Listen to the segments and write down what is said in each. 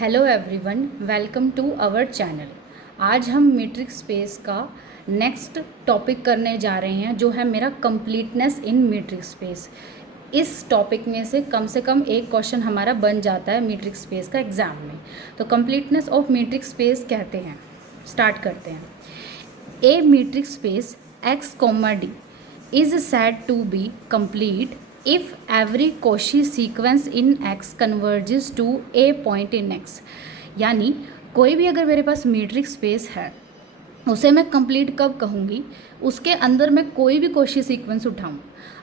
Hello everyone, welcome to our channel. आज हम metric space का नेक्स्ट टॉपिक करने जा रहे हैं, जो है मेरा कंप्लीटनेस इन मीट्रिक स्पेस। इस टॉपिक में से कम एक क्वेश्चन हमारा बन जाता है मीट्रिक स्पेस का एग्ज़ाम में। तो कंप्लीटनेस ऑफ मीट्रिक स्पेस कहते हैं। स्टार्ट करते हैं। A metric space x comma D is said to be complete if every Cauchy sequence in X converges to a point in X। यानी कोई भी अगर मेरे पास मीट्रिक स्पेस है उसे मैं कंप्लीट कब कहूँगी, उसके अंदर मैं कोई भी Cauchy सीक्वेंस उठाऊँ।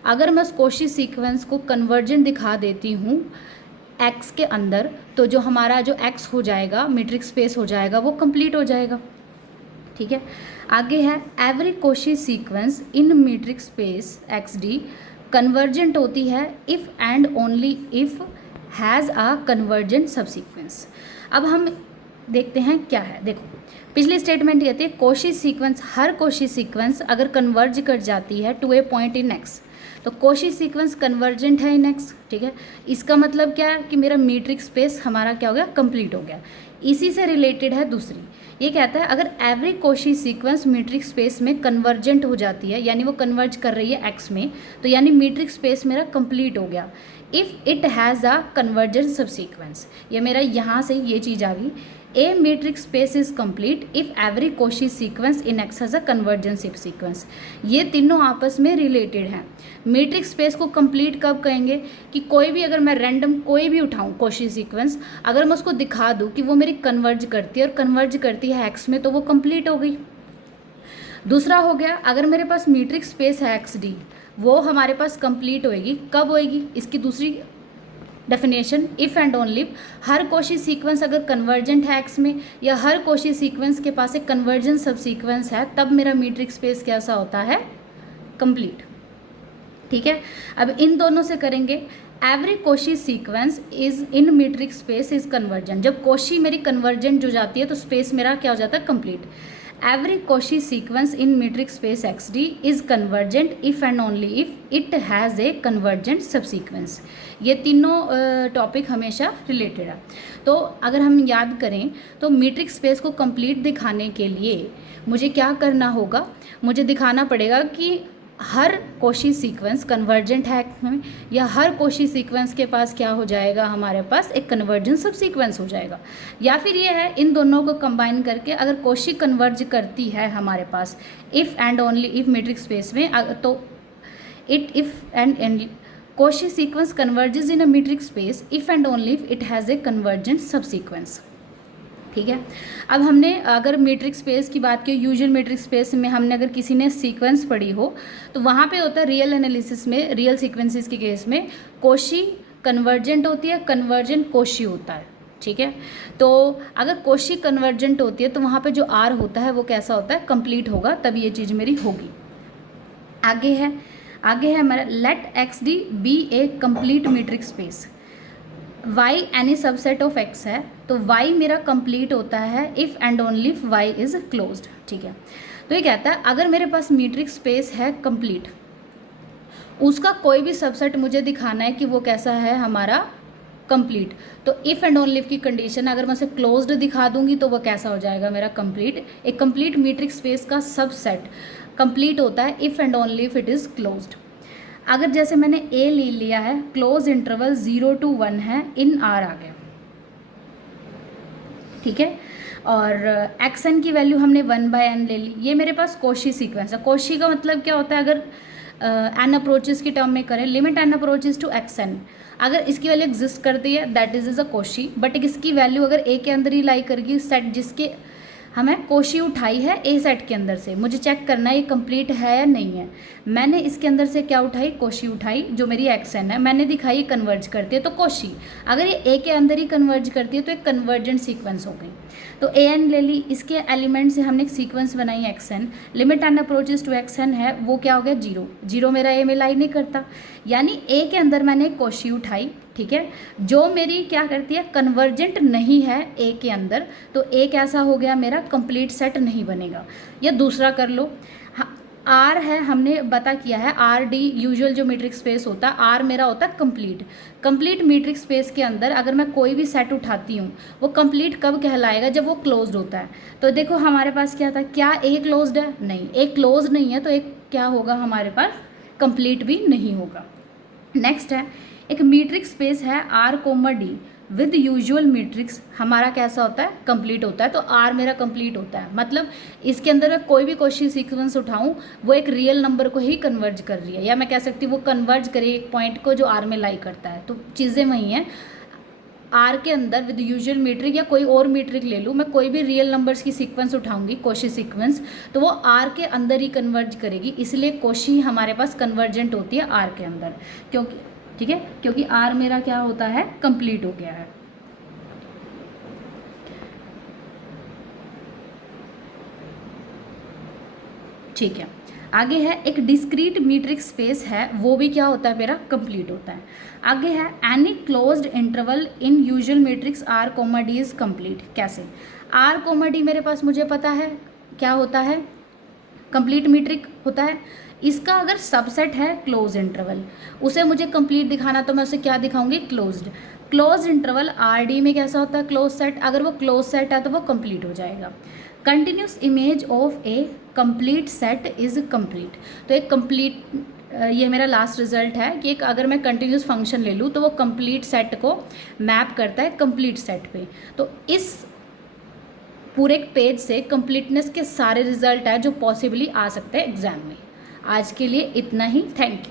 अगर मैं उस Cauchy सीक्वेंस को कन्वर्जेंट दिखा देती हूँ X के अंदर, तो जो हमारा जो X हो जाएगा, मीट्रिक स्पेस हो जाएगा, वो कंप्लीट हो जाएगा। ठीक है, आगे है every Cauchy sequence in metric space x D convergent होती है if and only if has a convergent subsequence. अब हम देखते हैं क्या है। देखो, पिछली स्टेटमेंट ये थी Cauchy सीक्वेंस, हर Cauchy सीक्वेंस अगर कन्वर्ज कर जाती है to a point in X, तो Cauchy सीक्वेंस कन्वर्जेंट है इन एक्स। ठीक है, इसका मतलब क्या है कि मेरा मीट्रिक स्पेस हमारा क्या हो गया, कंप्लीट हो गया। इसी से रिलेटेड है दूसरी, ये कहता है अगर every Cauchy sequence metric space में कन्वर्जेंट हो जाती है, यानी वो कन्वर्ज कर रही है एक्स में, तो यानी मीट्रिक स्पेस मेरा कंप्लीट हो गया। If it has a convergent सब सीक्वेंस, ये मेरा यहाँ से ये चीज़ आ गई। A metric space is complete if every Cauchy sequence in x has a convergent सब सीक्वेंस। ये तीनों आपस में रिलेटेड हैं। मीट्रिक स्पेस को कंप्लीट कब कहेंगे कि कोई भी अगर मैं रैंडम कोई भी उठाऊँ Cauchy सीक्वेंस, अगर मैं उसको दिखा दूँ कि वो मेरी कन्वर्ज करती है और कन्वर्ज करती है एक्स में, तो वो कंप्लीट हो गई। दूसरा हो गया, अगर मेरे पास मीट्रिक स्पेस है एक्स डी, वो हमारे पास कंप्लीट होएगी कब होएगी, इसकी दूसरी definition if and only her Cauchy sequence अगर कन्वर्जेंट है एक्स में, या हर Cauchy सीक्वेंस के पास एक कन्वर्जेंट सब सीक्वेंस है, तब मेरा मीट्रिक स्पेस कैसा होता है, कंप्लीट। ठीक है, अब इन दोनों से करेंगे। Every Cauchy sequence is in metric space is convergent. जब Cauchy मेरी कन्वर्जेंट जो जाती है तो स्पेस मेरा क्या हो जाता है, complete. Every Cauchy sequence in metric space x D is convergent if and only if it has a convergent सब सीक्वेंस। ये तीनों टॉपिक हमेशा रिलेटेड है। तो अगर हम याद करें तो मीट्रिक स्पेस को कंप्लीट दिखाने के लिए मुझे क्या करना होगा, मुझे दिखाना पड़ेगा कि हर Cauchy सीक्वेंस कन्वर्जेंट है में, या हर Cauchy सीक्वेंस के पास क्या हो जाएगा, हमारे पास एक कन्वर्जेंट सब सीक्वेंस हो जाएगा। या फिर ये है इन दोनों को कंबाइन करके अगर Cauchy कन्वर्ज करती है हमारे पास if and only if metric space में, तो it if and Cauchy sequence converges in a metric space if and only if it has a convergent subsequence. ठीक है, अब हमने अगर मीट्रिक स्पेस की बात की, यूजुअल मीट्रिक स्पेस में हमने अगर किसी ने सीक्वेंस पढ़ी हो, तो वहाँ पे होता है रियल एनालिसिस में, रियल सीक्वेंसेस के केस में Cauchy कन्वर्जेंट होती है, कन्वर्जेंट Cauchy होता है। ठीक है, तो अगर Cauchy कन्वर्जेंट होती है तो वहाँ पे जो आर होता है वो कैसा होता है, कंप्लीट होगा, तब ये चीज़ मेरी होगी। आगे है हमारा let X D be a complete metric space. Y any subset of X है, तो वाई मेरा कंप्लीट होता है if and only if Y is closed. ठीक है, तो ये कहता है अगर मेरे पास मीट्रिक स्पेस है कंप्लीट, उसका कोई भी सबसेट मुझे दिखाना है कि वो कैसा है हमारा, कंप्लीट। तो इफ़ एंड ओनली इफ की कंडीशन, अगर मैं उसे क्लोज्ड दिखा दूंगी तो वो कैसा हो जाएगा मेरा, कंप्लीट। एक कंप्लीट मीट्रिक स्पेस का सबसेट कंप्लीट होता है if and only if it is closed. अगर जैसे मैंने ए ले लिया है, क्लोज इंटरवल 0 to 1 है, इन आर आ गया। ठीक है, और एक्स एन की वैल्यू हमने 1/n ले ली। ये मेरे पास Cauchy सीक्वेंस है। Cauchy का मतलब क्या होता है, अगर एन अप्रोचेस की टर्म में करें, limit N approaches to X N, अगर इसकी वैल्यू एग्जिस्ट करती है that is a Cauchy। But इसकी वैल्यू अगर ए के अंदर ही लाई करेगी, सेट जिसके हमें Cauchy उठाई है ए सेट के अंदर से, मुझे चेक करना है ये कंप्लीट है या नहीं है। मैंने इसके अंदर से क्या उठाई, Cauchy उठाई, जो मेरी एक्स एन है, मैंने दिखाई कन्वर्ज करती है तो Cauchy। अगर ये ए के अंदर ही कन्वर्ज करती है तो एक कन्वर्जेंट सीक्वेंस हो गई। तो ए एन ले ली, इसके एलिमेंट से हमने एक सीक्वेंस बनाई X N, limit N approaches to X N है, वो क्या हो गया, 0 मेरा ए में लाई नहीं करता, यानी ए के अंदर मैंने Cauchy उठाई। ठीक है, जो मेरी क्या करती है, कन्वर्जेंट नहीं है ए के अंदर, तो ए कैसा हो गया मेरा, कंप्लीट सेट नहीं बनेगा। या दूसरा कर लो, आर है, हमने बता किया है, आर डी यूजुअल जो मीट्रिक स्पेस होता है, आर मेरा होता है कंप्लीट मीट्रिक स्पेस के अंदर अगर मैं कोई भी सेट उठाती हूँ वो कंप्लीट कब कहलाएगा, जब वो क्लोज्ड होता है। तो देखो हमारे पास क्या था, क्या ए क्लोज्ड है, नहीं, ए क्लोज नहीं है, तो एक क्या होगा हमारे पास, कंप्लीट भी नहीं होगा। नेक्स्ट है एक मीट्रिक स्पेस है R comma D with usual metrics, हमारा कैसा होता है, कंप्लीट होता है। तो आर मेरा कंप्लीट होता है, मतलब इसके अंदर मैं कोई भी क्वेश्चन सीक्वेंस उठाऊं वो एक रियल नंबर को ही कन्वर्ज कर रही है, या मैं कह सकती हूँ वो कन्वर्ज करे एक पॉइंट को जो आर में लाई करता है। तो चीज़ें वही हैं, आर के अंदर विद यूजुअल मीट्रिक या कोई और मीट्रिक ले लूँ, मैं कोई भी रियल नंबर्स की सीक्वेंस उठाऊंगी, कोशी सीक्वेंस, तो वो आर के अंदर ही कन्वर्ज करेगी, इसलिए कोशी हमारे पास कन्वर्जेंट होती है आर के अंदर, क्योंकि ठीक है, क्योंकि आर मेरा क्या होता है, कंप्लीट हो गया है। ठीक है, आगे है एक डिस्क्रीट मीट्रिक स्पेस है, वो भी क्या होता है, मेरा कंप्लीट होता है। आगे है any closed interval in usual metrics R comma D is complete. कैसे, आर कोमा डी मेरे पास मुझे पता है क्या होता है, कंप्लीट मीट्रिक होता है। इसका अगर सबसेट है क्लोज इंटरवल, उसे मुझे कंप्लीट दिखाना, तो मैं उसे क्या दिखाऊंगी, क्लोज इंटरवल आर डी में कैसा होता है, क्लोज सेट, अगर वो क्लोज सेट है तो वो कंप्लीट हो जाएगा। Continuous image of A complete set is complete, तो एक कंप्लीट, ये मेरा लास्ट रिजल्ट है कि एक अगर मैं कंटिन्यूस फंक्शन ले लूँ तो वो कंप्लीट सेट को मैप करता है कंप्लीट सेट पे। तो इस पूरे पेज से कंप्लीटनेस के सारे रिजल्ट है जो पॉसिबली आ सकते हैं एग्जाम में। आज के लिए इतना ही, थैंक यू।